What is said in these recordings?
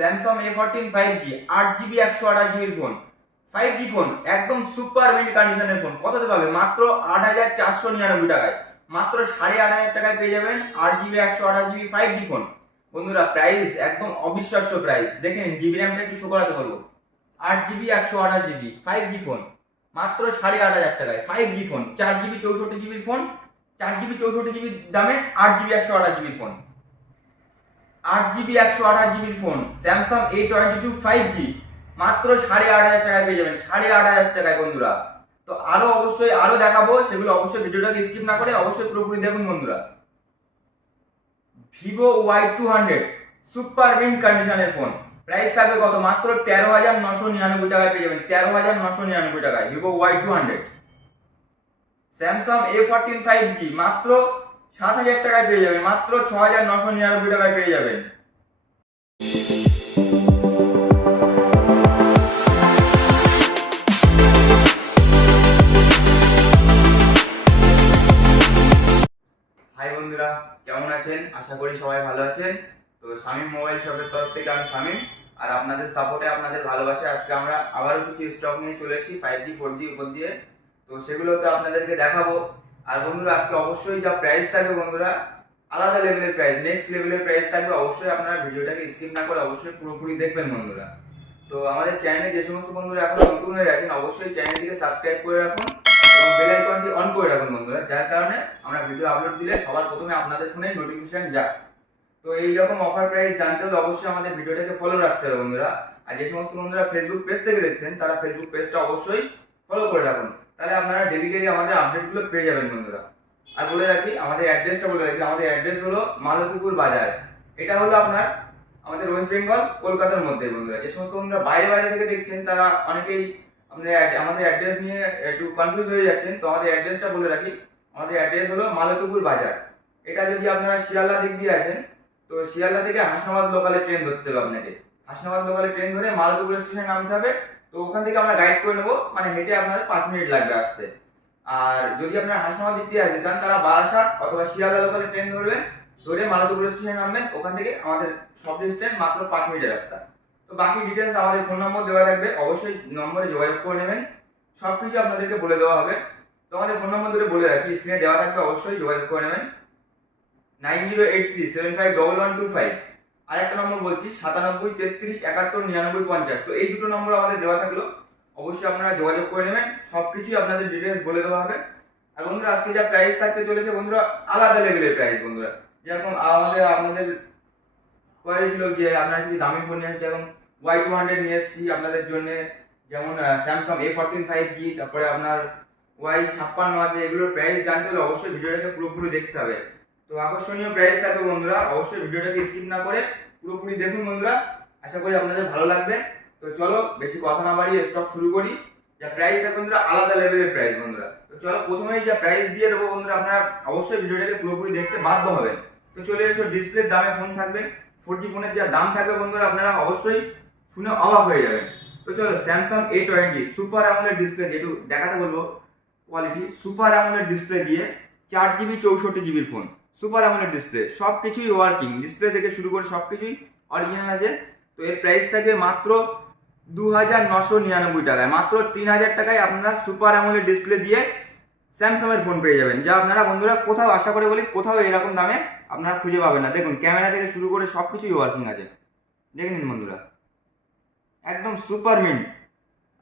Samsung A14 5G 8GB 128GB phone 5G phone একদম super mint কন্ডিশনের phone কততে পাবে মাত্র 8499 টাকায় মাত্র 8500 টাকায় পেয়ে যাবেন 8GB 128GB 5G ফোন। বন্ধুরা প্রাইস একদম অবিশ্বাস্য প্রাইস, দেখেন জিবি র্যামটা একটু শো করাতে বলবো। 8GB 128GB 5G ফোন মাত্র 8500 টাকায় 5G phone, 4GB 64GB phone, 4GB 64GB দামে 8GB 128GB phone. 8GB 128GB phone Samsung A22 5G মাত্র 8500 টাকায় পেয়ে যাবেন 8500 টাকায় বন্ধুরা। তো অবশ্যই আরো দেখাবো, সেগুলো অবশ্যই ভিডিওটাকে স্কিপ না করে অবশ্যই পুরোপুরি দেখুন বন্ধুরা। ভিভো Y200 সুপার মিন্ট কন্ডিশনের ফোন, প্রাইস থাকবে কত মাত্র 13,999 টাকায় পেয়ে যাবেন 13,999 টাকায় Vivo Y200। Samsung A14 5G মাত্র 7,000 টাকায় পেয়ে যাবেন মাত্র 6,999 টাকায় পেয়ে যাবেন। হাই বন্ধুরা, কেমন আছেন? আশা করি সবাই ভালো আছেন। তো শামীম মোবাইল শপের তরফ থেকে আমি শামীম, আর আপনাদের সাপোর্টে আপনাদের ভালোবাসায় আজকে আমরা আবারও কিছু স্টক নিয়ে চলে এসেছি 5G 4G উপর দিয়ে। তো সেগুলো তো আপনাদেরকে দেখাবো। আর বন্ধুরা আজকে অবশ্যই যা প্রাইস থাকবে বন্ধুরা আলাদা লেভেলের প্রাইস, নেক্সট লেভেলের প্রাইস থাকবে। অবশ্যই আপনারা ভিডিওটাকে স্কিপ না করে অবশ্যই পুরোপুরি দেখবেন বন্ধুরা। তো আমাদের চ্যানেলে যে সমস্ত বন্ধুরা এখন নতুন হয়ে গেছেন অবশ্যই চ্যানেলটিকে সাবস্ক্রাইব করে রাখুন এবং বেল আইকনটি অন করে রাখুন বন্ধুরা, যার কারণে আমরা ভিডিও আপলোড দিলে সবার প্রথমে আপনাদের ফোনে নোটিফিকেশন যায়। তো এইরকম অফার প্রাইস জানতে হলে অবশ্যই আমাদের ভিডিওটাকে ফলো রাখতে হবে বন্ধুরা। আর যে সমস্ত বন্ধুরা ফেসবুক পেজ থেকে দেখছেন তারা ফেসবুক পেজটা অবশ্যই ফলো করে রাখুন, তাহলে আপনারা ডেলি আমাদের আপডেটগুলো পেয়ে যাবেন বন্ধুরা। আর বলে রাখি আমাদের অ্যাড্রেসটা বলে রাখি, আমাদের অ্যাড্রেস হলো মালতীপুর বাজার। এটা হলো আপনার আমাদের ওয়েস্ট বেঙ্গল কলকাতার মধ্যে বন্ধুরা। যে সমস্ত বন্ধুরা বাইরে থেকে দেখছেন তারা অনেকেই আমাদের অ্যাড্রেস নিয়ে একটু কনফিউজ হয়ে যাচ্ছেন। তো আমাদের অ্যাড্রেসটা বলে রাখি, আমাদের অ্যাড্রেস হলো মালতীপুর বাজার। এটা যদি আপনারা শিয়ালদা দিক দিয়ে আসেন তো শিয়ালদা থেকে হাসনাবাদ লোকালে ট্রেন ধরতে হবে আপনাকে। হাসনাবাদ লোকালে ট্রেন ধরে মালতীপুর স্টেশনে নামতে হবে। তো ওখান থেকে আমরা গাইড করে নেবো, মানে হেঁটে আপনাদের 5 মিনিট লাগবে আসতে। আর যদি আপনারা হাসনাবাদ দিক দিয়ে আসতে চান তারা বারাসাত অথবা শিয়ালদা লোকালে ট্রেন ধরবেন, ধরে মালতীপুর স্টেশনে নামবেন। ওখান থেকে আমাদের সব ডিস্টেন্স মাত্র 5 মিনিটের রাস্তা। তো বাকি ডিটেলস আমাদের ফোন নম্বর দেওয়া থাকবে, অবশ্যই নম্বরে যোগাযোগ করে নেবেন, সবকিছু আপনাদেরকে বলে দেওয়া হবে। তো আমাদের ফোন নম্বর ধরে বলে রাখি, স্ক্রিনে দেওয়া থাকবে, অবশ্যই যোগাযোগ করে নেবেন 9083751125। আর একটা নম্বর বলছি 9733719950। তো এই দুটো নম্বর আমাদের দেওয়া থাকলো, অবশ্যই আপনারা যোগাযোগ করে নেবেন, সবকিছুই আপনাদের ডিটেলস বলে দেওয়া হবে। আর বন্ধুরা আজকে যা প্রাইস থাকতে চলেছে বন্ধুরা আলাদা লেভেলের প্রাইস বন্ধুরা। যেরকম আপনাদের কোয়ারি ছিল যে আপনারা যদি দামি ফোন নিয়ে যেমন Y200 নিয়ে এসেছি আপনাদের জন্য, যেমন স্যামসাং A14 5G, তারপরে আপনার Y56 আছে। এগুলোর প্রাইস জানতে হলে অবশ্যই ভিডিওটাকে পুরোপুরি দেখতে হবে। তো আকর্ষণীয় প্রাইস থাকবে বন্ধুরা, অবশ্যই ভিডিওটাকে স্কিপ না করে পুরোপুরি দেখুন বন্ধুরা, আশা করি আপনাদের ভালো লাগবে। তো চলো বেশি কথা না বাড়িয়ে স্টক শুরু করি। যা প্রাইস থাকবে বন্ধুরা আলাদা লেভেলের প্রাইস বন্ধুরা। তো চলো প্রথমেই যা প্রাইস দিয়ে দেবো বন্ধুরা, আপনারা অবশ্যই ভিডিওটাকে পুরোপুরি দেখতে বাধ্য হবেন। তো চলে এসো, ডিসপ্লের দামে ফোন থাকবে, 4G ফোনের যা দাম থাকবে বন্ধুরা আপনারা অবশ্যই শুনে অবাক হয়ে যাবেন। তো চলো Samsung A20 super AMOLED display, যেটু দেখাতে বলবো কোয়ালিটি, সুপার অ্যামোলেড ডিসপ্লে দিয়ে 4GB 64GB phone, super AMOLED display, সব কিছুই ওয়ার্কিং, ডিসপ্লে থেকে শুরু করে সব কিছুই অরিজিনাল আছে। তো এর প্রাইস থাকবে মাত্র 2,999 টাকায়, মাত্র 3,000 টাকায় আপনারা সুপার অ্যামোলেড ডিসপ্লে দিয়ে স্যামসাং এর ফোন পেয়ে যাবেন, যা আপনারা বন্ধুরা কোথাও আশা করে বলি কোথাও এরকম দামে আপনারা খুঁজে পাবেন না। দেখুন ক্যামেরা থেকে শুরু করে সব কিছুই ওয়ার্কিং আছে, দেখে নিন বন্ধুরা, একদম সুপার মিন্ট।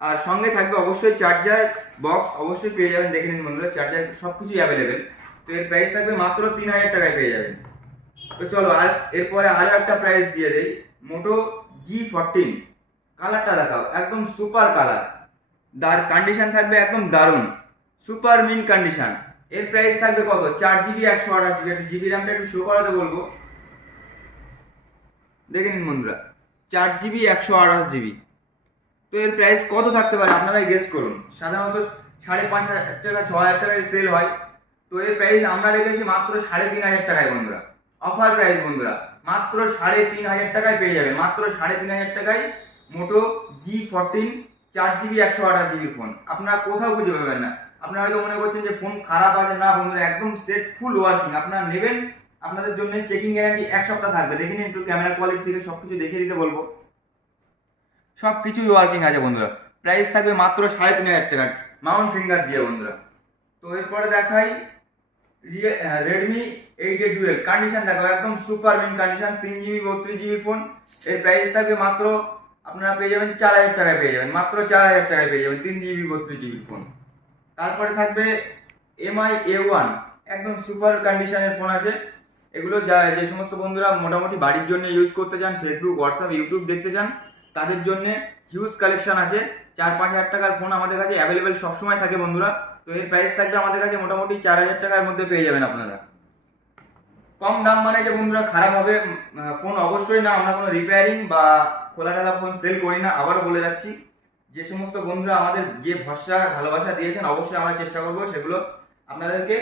আর সঙ্গে থাকবে অবশ্যই চার্জার বক্স, অবশ্যই পেয়ে যাবেন, দেখে নিন বন্ধুরা, চার্জার সব কিছুই অ্যাভেলেবেল। তো এর প্রাইস থাকবে মাত্র 3,000 টাকায় পেয়ে যাবেন। তো চলো আর এরপরে আরো একটা প্রাইস দিয়ে দেই, মোটো G14, কালারটা দেখাও, একদম সুপার কালার, কন্ডিশন থাকবে একদম দারুণ, সুপার মিন্ট কন্ডিশন। এর প্রাইস থাকবে কত 4GB 128GB, জিবি র্যামটা একটু শো করাতে বলবো, দেখে নিন বন্ধুরা 4GB 128GB। তো এর প্রাইস কত থাকতে পারে আপনারাই গেস করুন। সাধারণত 5,500 টাকা 6,000 টাকায় সেল হয়, তো এর প্রাইস আমরা রেখেছি মাত্র 3,500 টাকায় বন্ধুরা, অফার প্রাইস বন্ধুরা, মাত্র 3,500 টাকায় পেয়ে যাবেন, মাত্র 3,500 টাকায় মোটো G14 4GB 128GB ফোন। আপনারা কোথাও খুঁজে পাবেন না। আপনারা হয়তো মনে করছেন যে ফোন খারাপ আছে, না বন্ধুরা একদম সেট ফুল ওয়ার্কিং। আপনারা নেবেন, আপনাদের জন্য চেকিং গ্যারান্টি 1 সপ্তাহ থাকবে। দেখে নিন, একটু ক্যামেরা কোয়ালিটি থেকে সবকিছু দেখিয়ে দিতে বলবো, সব কিছুই ওয়ার্কিং আছে বন্ধুরা। প্রাইস থাকবে মাত্র 3,500 টাকা মাউন্ট ফিঙ্গার দিয়ে বন্ধুরা। তো এরপরে দেখাই রেডমি 8A ডুয়েল কন্ডিশন দেখো, একদম super mint condition, 3GB 32GB phone. এর প্রাইস থাকবে মাত্র আপনারা পেয়ে যাবেন 4,000 টাকায় পেয়ে যাবেন, মাত্র 4,000 টাকায় পেয়ে যাবেন 3GB 32GB ফোন। তারপরে থাকবে MI A1, একদম সুপার কন্ডিশনের ফোন আছে। এগুলো যে সমস্ত বন্ধুরা মোটামুটি বাড়ির জন্য ইউজ করতে চান, ফেসবুক হোয়াটসঅ্যাপ ইউটিউব দেখতে চান, তাদের জন্য হিউজ কালেকশন আছে। 4-5 হাজার টাকার ফোন আমাদের কাছে অ্যাভেলেবেল সবসময় থাকে বন্ধুরা। তো এর প্রাইস থাকবে আমাদের কাছে মোটামুটি 4,000 টাকার মধ্যে পেয়ে যাবেন আপনারা। কম দাম মানে যে বন্ধুরা খারাপ হবে ফোন, অবশ্যই না। আমরা কোনো রিপেয়ারিং বা খোলা ঢালা ফোন সেল করি না। আবারও বলে রাখছি, যে সমস্ত বন্ধুরা আমাদের যে ভরসা ভালোবাসা দিয়েছেন, অবশ্যই আমরা চেষ্টা করবো সেগুলো আপনাদেরকে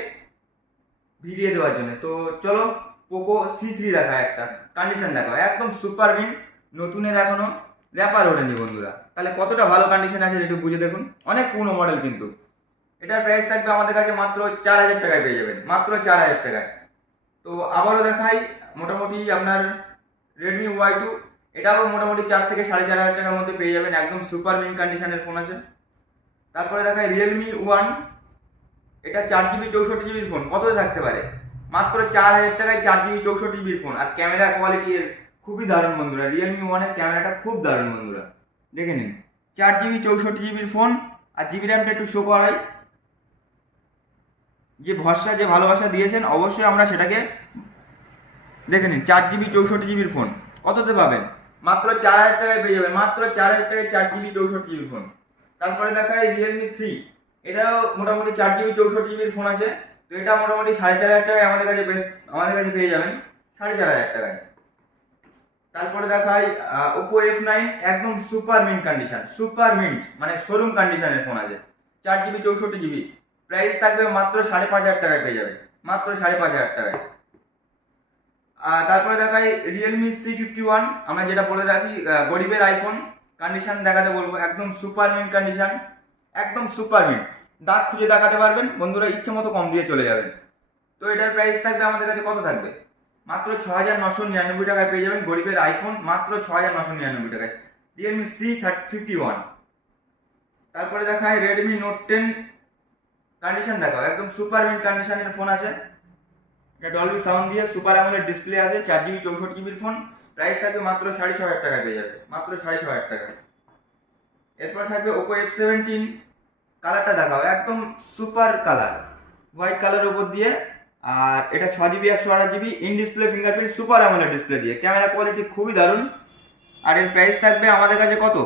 ভিডিও দেওয়ার জন্য। তো চলো পোকো C3 দেখা, একটা কন্ডিশন দেখো, একদম সুপার মিন, নতুনের এখনো র্যাপার ওঠেনি বন্ধুরা। তাহলে কতটা ভালো কন্ডিশন আছে একটু বুঝে দেখুন, অনেক পুরনো মডেল কিন্তু। এটার প্রাইস থাকবে আমাদের কাছে মাত্র 4,000 টাকায় পেয়ে যাবেন, মাত্র 4,000 টাকায়। তো আবারও দেখাই মোটামুটি আপনার রেডমি Y2, এটাও মোটামুটি 4 থেকে 4,500 টাকার মধ্যে পেয়ে যাবেন, একদম সুপার মিন কন্ডিশনের ফোন আছে। তারপরে দেখাই রিয়েলমি 1, এটা 4GB 64GB ফোন। কত থাকতে পারে? মাত্র 4,000 টাকায় 4GB 64GB ফোন। আর ক্যামেরা কোয়ালিটি এর খুবই দারুণ বন্ধুরা, রিয়েলমি 1 এর ক্যামেরাটা খুব দারুণ বন্ধুরা, দেখে নিন। 4GB 64GB ফোন, আর জিবি র্যামটা একটু শো করাই। যে ভরসা যে ভালোবাসা দিয়েছেন, অবশ্যই আমরা সেটাকে দেখে নিন। 4GB 64GB ফোন কততে পাবেন? মাত্র 4,000 টাকায় পেয়ে যাবেন, মাত্র 4,000 টাকায় 4GB 64GB ফোন। তারপরে দেখাই রিয়েলমি 3, এটাও মোটামুটি 4GB 64GB ফোন আছে। তো এটা মোটামুটি 4,500 টাকায় আমাদের কাছে পেয়ে যাবেন, 4,500 টাকায়। তারপরে দেখাই ওপো F9, একদম super mint condition, super mint মানে শোরুম কন্ডিশনের ফোন আছে, 4GB 64GB। প্রাইস থাকবে মাত্র 5,500 টাকায় পেয়ে যাবে, মাত্র 5,500 টাকায়। তারপরে দেখাই রিয়েলমি C51, আমরা যেটা বলে রাখি গরিবের আইফোন। কন্ডিশন দেখাতে বলবো, একদম সুপার মিন্ট কন্ডিশন, একদম সুপার মিন্ট। দাগ খুঁজে দেখাতে পারবেন বন্ধুরা, ইচ্ছে মতো কম দিয়ে চলে যাবেন। তো এটার প্রাইস থাকবে আমাদের কাছে কত থাকবে? মাত্র 6,999 টাকায় পেয়ে যাবেন গরিবের আইফোন, মাত্র 6,999 টাকায়, রিয়েলমি C51। তারপরে দেখায় রেডমি নোট 10, কন্ডিশন দেখাও, একদম সুপার মিন্ট কন্ডিশনের ফোন আছে। এটা ডলবি সাউন্ড দিয়ে সুপার অ্যামোলেড ডিসপ্লে আছে, 4GB 64GB ফোন। প্রাইস থাকবে মাত্র 6,500 টাকায় পেয়ে যাবে, মাত্র 6,500 টাকায়। এরপর থাকবে ওপো F17, কালারটা দেখাও, একদম সুপার কালার, হোয়াইট কালারের উপর দিয়ে। আর এটা 6GB 128GB in display fingerprint super AMOLED display দিয়ে, ক্যামেরা কোয়ালিটি খুবই দারুণ। আর এর প্রাইস থাকবে আমাদের কাছে কত?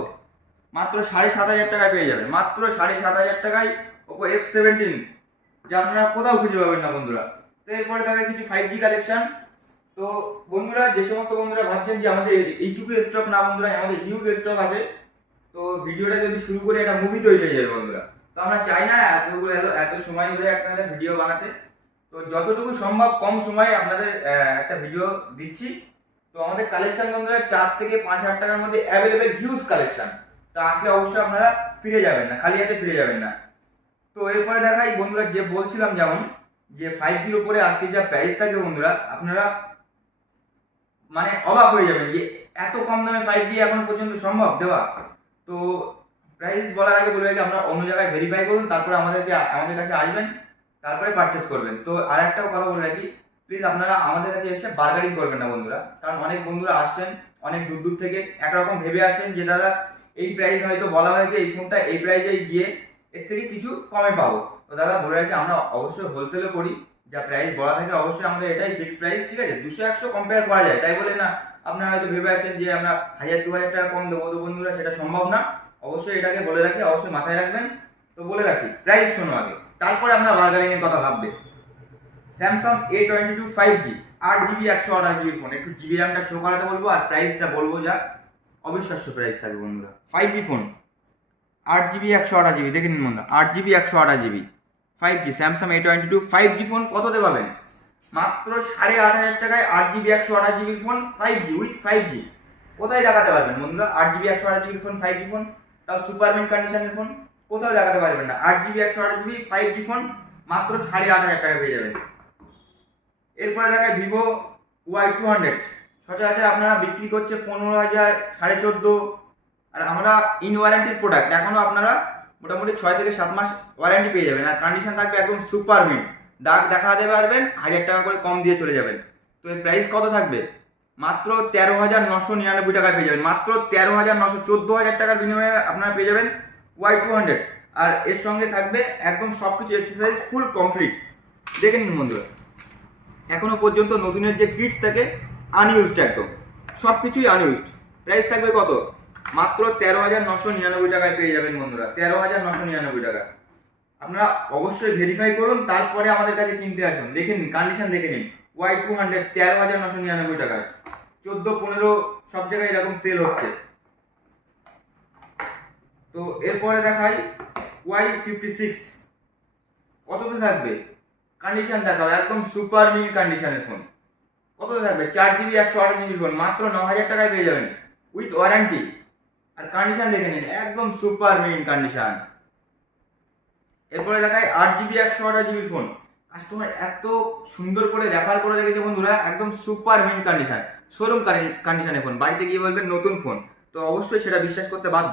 মাত্র 7,500 টাকায় পেয়ে যাবেন, মাত্র 7,500 টাকায় ওপো F17, যা আপনারা কোথাও খুঁজে পাবেন না বন্ধুরা। তো এরপরে দেখা কিছু 5G কালেকশন। তো বন্ধুরা, যে সমস্ত বন্ধুরা ভাবছেন যে আমাদের এইটুকু স্টক না বন্ধুরা, আমাদের হিউজ স্টক আছে। তো ভিডিওটা যদি শুরু করে একটা মুভি তৈরি হয়ে যাবে বন্ধুরা। তো আমরা চাই না এত সময় ধরে আপনাদের ভিডিও বানাতে। তো যতটুকু সম্ভব কম সময়ে আপনাদের একটা ভিডিও দিচ্ছি। তো আমাদের কালেকশন বন্ধুরা 4 থেকে 5,000 টাকার মধ্যে অ্যাভেলেবেল হিউজ কালেকশন। তো আজকে অবশ্যই আপনারা ফিরে যাবেন না, খালি হাতে ফিরে যাবেন না। তো এরপরে দেখাই বন্ধুরা, যে বলছিলাম যেমন যে 5Gর উপরে আজকে যা প্রাইস থাকে বন্ধুরা, আপনারা মানে অবাক হয়ে যাবেন যে এত কম দামে 5G এখনো পর্যন্ত সম্ভব দেওয়া। তো প্রাইস বলার আগে বলে রাখি, আপনারা অন্য জায়গায় ভেরিফাই করুন, তারপরে আমাদের কাছে আসবেন, তারপরে পারচেস করবেন। তো আর একটাও কথা বলে রাখি, প্লিজ আপনারা আমাদের কাছে এসে বার্গেনিং করবেন না বন্ধুরা। কারণ অনেক বন্ধুরা আসছেন অনেক দূর দূর থেকে, একরকম ভেবে আসেন যে দাদা এই প্রাইস হয়তো বলা হয়েছে, এই ফোনটা এই প্রাইসে গিয়ে এর থেকে কিছু কমে পাবো। তো দাদা বলে রাখি, আমরা অবশ্যই হোলসেলে করি, যা প্রাইস বলা থাকে অবশ্যই আমাদের এটাই ফিক্সড প্রাইস, ঠিক আছে? 200-100 কম্পেয়ার করা যায়, তাই বলে না আপনারা হয়তো ভেবে আসেন যে আমরা 1,000-2,000 টাকা কম দেবো। তো বন্ধুরা সেটা সম্ভব না, অবশ্যই এটাকে বলে রাখি, অবশ্যই মাথায় রাখবেন। তো বলে রাখি প্রাইস শোনো আগে, তারপরে আপনার বার্গেনিং এর কথা ভাববে। Samsung A22 5G 8GB 128GB phone, একটু জিবি র্যামটা শো করাতে বলবো আর প্রাইসটা বলবো, যা অবিশ্বাস্য প্রাইস থাকবে বন্ধুরা। 5G ফোন 8GB 128GB, দেখে নিন বন্ধুরা, 8GB 128GB 5G Samsung A22 5G phone কততে পাবেন? মাত্র 8,500 টাকায় 8GB 128GB phone 5G with 5G। কোথায় দেখাতে পারবেন বন্ধুরা 8GB 128GB phone 5G phone, তাও সুপার মিন্ট কন্ডিশনের ফোন? কোথাও দেখাতে পারবেন না। 8GB 128GB 5G ফোন মাত্র 8,500 টাকায় পেয়ে যাবেন। এরপরে দেখায় ভিভো Y200, সচরাচর আপনারা বিক্রি করছে 15,000, 14,500, আর আমরা ইন ওয়ারেন্টির প্রোডাক্ট, এখনও আপনারা মোটামুটি 6 থেকে 7 মাস ওয়ারেন্টি পেয়ে যাবেন। আর কন্ডিশন থাকবে একদম সুপার মিন্ট, দাগ দেখাতে পারবেন, 1000 টাকা করে কম দিয়ে চলে যাবেন। তো এর প্রাইস কত থাকবে? মাত্র 13,999 টাকায় পেয়ে যাবেন, মাত্র 13,900, 14,000 টাকার বিনিময়ে আপনারা পেয়ে যাবেন Y200। আর এর সঙ্গে থাকবে একদম সব কিছু এক্সারসাইজ ফুল কমপ্লিট। দেখে নিন বন্ধুরা, এখনো পর্যন্ত নতুনের যে কিটস থাকে আনইউজড, একদম সব কিছুই আনইউজড। প্রাইস থাকবে কত? মাত্র 13,999 টাকায় পেয়ে যাবেন বন্ধুরা, 13,999 টাকা। আপনারা অবশ্যই ভেরিফাই করুন, তারপরে আমাদের কাছে কিনতে আসুন। দেখে নিন কন্ডিশন, দেখে নিন। Y200 13,999 টাকায়, 14-15 সব জায়গায় এরকম সেল হচ্ছে। তো এরপরে দেখাই Y56, কততে থাকবে? কন্ডিশন দেখাও, একদম সুপার মিন্ট কন্ডিশনের ফোন। কততে থাকবে? 4GB 128GB ফোন, মাত্র 9,000 টাকায় পেয়ে যাবেন উইথ ওয়ারেন্টি। আর কন্ডিশন দেখে নিন, একদম সুপার মিন্ট কন্ডিশন। এরপরে দেখাই 8GB 128GB ফোন। কাস্টমার এত সুন্দর করে রেফার করে রেখেছে বন্ধুরা, একদম সুপার মিন্ট কন্ডিশন, শোরুম কন্ডিশনের ফোন। বাড়িতে গিয়ে বলবেন নতুন ফোন, তো অবশ্যই সেটা বিশ্বাস করতে বাধ্য।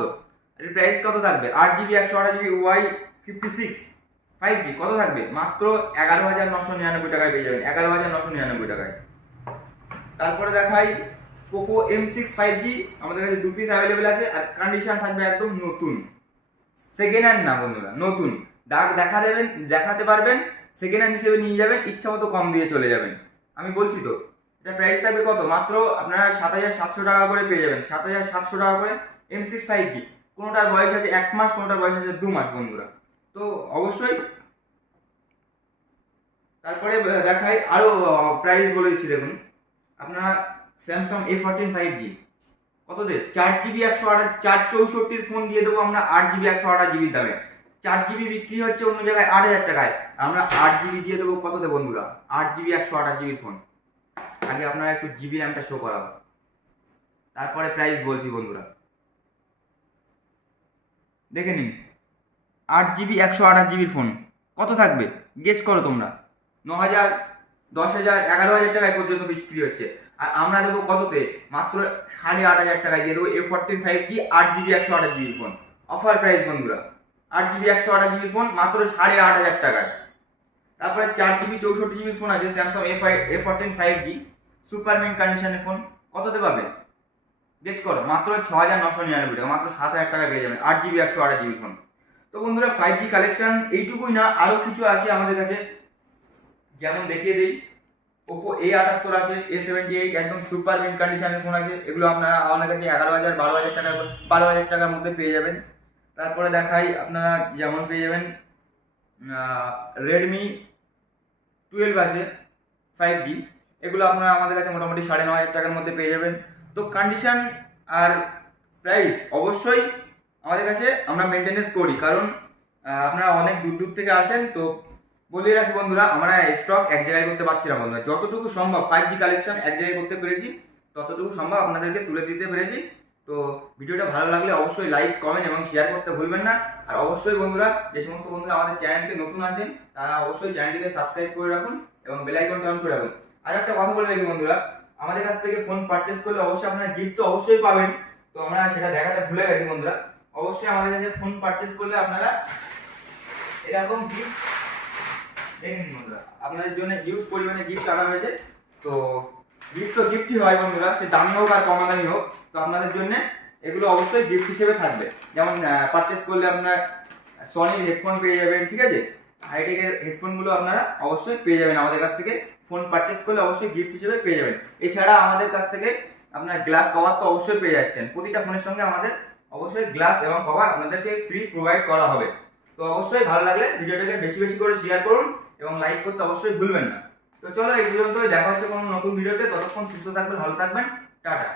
এর প্রাইস কত থাকবে? 8GB 128GB Y56 5G কত থাকবে? মাত্র 11,999 টাকায় পেয়ে যাবেন, 11,999 টাকায়। তারপরে দেখাই পোকো M6 5G, আমাদের কাছে 2 পিস অ্যাভেলেবেল আছে। আর কন্ডিশন থাকবে একদম নতুন, সেকেন্ড হ্যান্ড না বন্ধুরা, নতুন। দাগ দেখাতে পারবেন, সেকেন্ড হ্যান্ড হিসেবে নিয়ে যাবেন, ইচ্ছা মতো কম দিয়ে চলে যাবেন। আমি বলছি তো, এটা প্রাইস থাকবে কত? মাত্র আপনারা 7,700 টাকা করে পেয়ে যাবেন, 7,700 টাকা করে M6 5G। কোনোটার বয়স আছে 1 মাস, কোনোটার বয়স আছে 2 মাস বন্ধুরা। তো অবশ্যই। তারপরে দেখাই আরো প্রাইস বলে দিচ্ছি, দেখুন আপনারা স্যামসাং A14 5G কত দে? 4GB 128, 464 ফোন দিয়ে দেবো আমরা 8GB 128GB দামে। 4GB বিক্রি হচ্ছে অন্য জায়গায় 8,000 টাকায়, আমরা 8GB দিয়ে দেবো কততে বন্ধুরা? 8GB 128GB phone. আগে আপনারা একটু জিবি র্যামটা শো করাবো, তারপরে প্রাইস বলছি বন্ধুরা। দেখে নিন, 8GB 128GB ফোন কত থাকবে? গেস করো তোমরা। 9,000, 10,000, 11,000 টাকায় পর্যন্ত বিক্রি হচ্ছে। আর আমরা দেবো কততে? মাত্র 8,500 টাকায় দিয়ে দেবো A14 5G 8GB 128GB phone. Offer price বন্ধুরা, 8GB 128GB ফোন মাত্র 8,500 টাকায়। তারপরে 4GB 64GB ফোন আছে Samsung A14 5G super mint কন্ডিশনের ফোন, কততে পাবেন? গেস করো। মাত্র 6,999 টাকা, মাত্র 7,000 টাকায় পেয়ে যাবেন 8GB 128GB ফোন। তো বন্ধুরা, 5G কালেকশন এইটুকুই না, আরও কিছু আছে আমাদের কাছে। যেমন দেখিয়ে দিই, ওপো A78 আছে, A78 একদম সুপার মিন্ট কন্ডিশনের ফোন আছে। এগুলো আপনারা আমাদের কাছে 11,000, 12,000 টাকার মধ্যে পেয়ে যাবেন। তারপরে দেখাই, আপনারা যেমন পেয়ে যাবেন রেডমি 12 আছে 5G, এগুলো আপনারা আমাদের কাছে মোটামুটি 9,500 টাকার মধ্যে পেয়ে যাবেন। তো কন্ডিশন আর প্রাইস অবশ্যই আমাদের কাছে আমরা মেনটেনেন্স করি, কারণ আপনারা অনেক দূর দূর থেকে আসেন। তো বলে রাখি বন্ধুরা, আমরা স্টক এক জায়গায় করতে পারছি না বন্ধুরা। যতটুকু সম্ভব 5G কালেকশন এক জায়গায় করতে পেরেছি, ততটুকু সম্ভব আপনাদেরকে তুলে দিতে পেরেছি। তো ভিডিওটা ভালো লাগলে অবশ্যই লাইক, কমেন্ট এবং শেয়ার করতে ভুলবেন না। আর অবশ্যই বন্ধুরা, যে সমস্ত বন্ধুরা আমাদের চ্যানেলকে নতুন আছেন, তারা অবশ্যই চ্যানেলটিকে সাবস্ক্রাইব করে রাখুন এবং বেল আইকনটা অন করে রাখুন। আর একটা কথা বলে রাখি বন্ধুরা, আমাদের কাছ থেকে ফোন পারচেস করলে অবশ্যই আপনারা গিফট তো অবশ্যই পাবেন। তো আমরা সেটা দেখাতে ভুলে গেছি বন্ধুরা। অবশ্যই আমাদের কাছে ফোন পারচেস করলে আপনারা এরকম গিফট দেখেন বন্ধুরা, আপনাদের জন্য ইউজ পরিমাণে গিফট আনা হয়েছে। তো গিফট তো গিফটই হয় বন্ধুরা, সে দামি হোক আর কম দামি হোক। তো আপনাদের জন্য এগুলো অবশ্যই গিফট হিসেবে থাকবে। যেমন পারচেস করলে আপনারা সনির হেডফোন পেয়ে যাবেন, ঠিক আছে? হাইটেকের হেডফোনগুলো আপনারা অবশ্যই পেয়ে যাবেন আমাদের কাছ থেকে। ফোন পারচেস করলে অবশ্যই গিফট হিসেবে পেয়ে যাবেন। এছাড়া আমাদের কাছ থেকে আপনার গ্লাস কভার তো অবশ্যই পেয়ে যাচ্ছেন। প্রতিটা ফোনের সঙ্গে আমাদের অবশ্যই গ্লাস এবং কভার আপনাদেরকে ফ্রি প্রোভাইড করা হবে। তো অবশ্যই ভালো লাগলে ভিডিওটাকে বেশি বেশি করে শেয়ার করুন এবং লাইক করতে অবশ্যই ভুলবেন না। তো চলো, এই পর্যন্তই, দেখা হচ্ছে কোনো নতুন ভিডিওতে। ততক্ষণ সুস্থ থাকবেন, ভালো থাকবেন, টাটা।